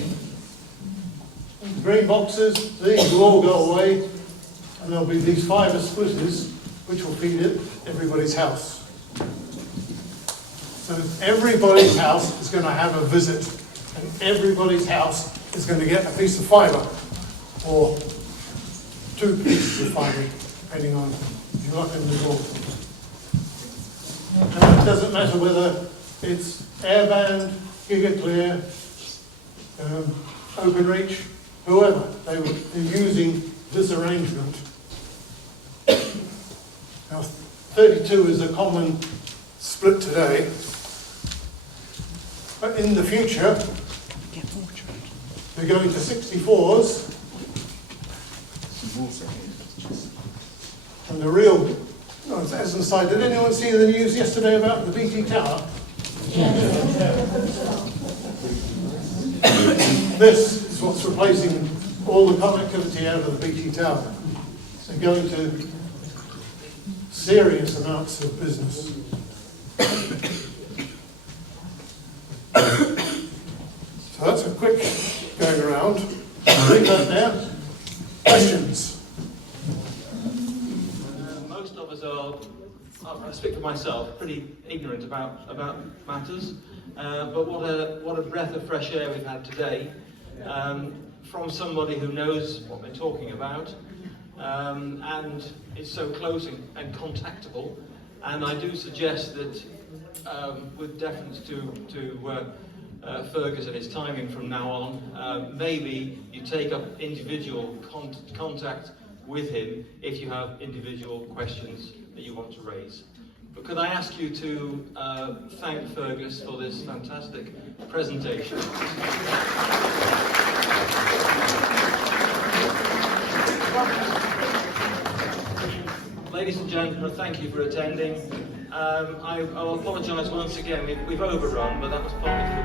green boxes, these will all go away, and there'll be these fibre splitters which will feed everybody's house. So everybody's house is going to have a visit, and everybody's house is going to get a piece of fibre, or 2 pieces of fibre, depending on if you like them in the wall. And it doesn't matter whether it's airband, gigaclear, open-reach, whoever, they're using this arrangement. Now, 32 is a common split today, but in the future, they're going to 64s, and the real, as an aside, did anyone see the news yesterday about the BT Tower? This is what's replacing all the connectivity out of the BT Tower. So going to serious amounts of business. So that's a quick going around. Leave that there. Questions? Most of us are, I speak for myself, pretty ignorant about matters. But what a breath of fresh air we've had today from somebody who knows what they're talking about and is so close and contactable. And I do suggest that, with deference to Fergus and his timing from now on, maybe you take up individual contact with him if you have individual questions that you want to raise. But could I ask you to thank Fergus for this fantastic presentation? Ladies and gentlemen, thank you for attending. I'll apologise once again. We've overrun, but that was partly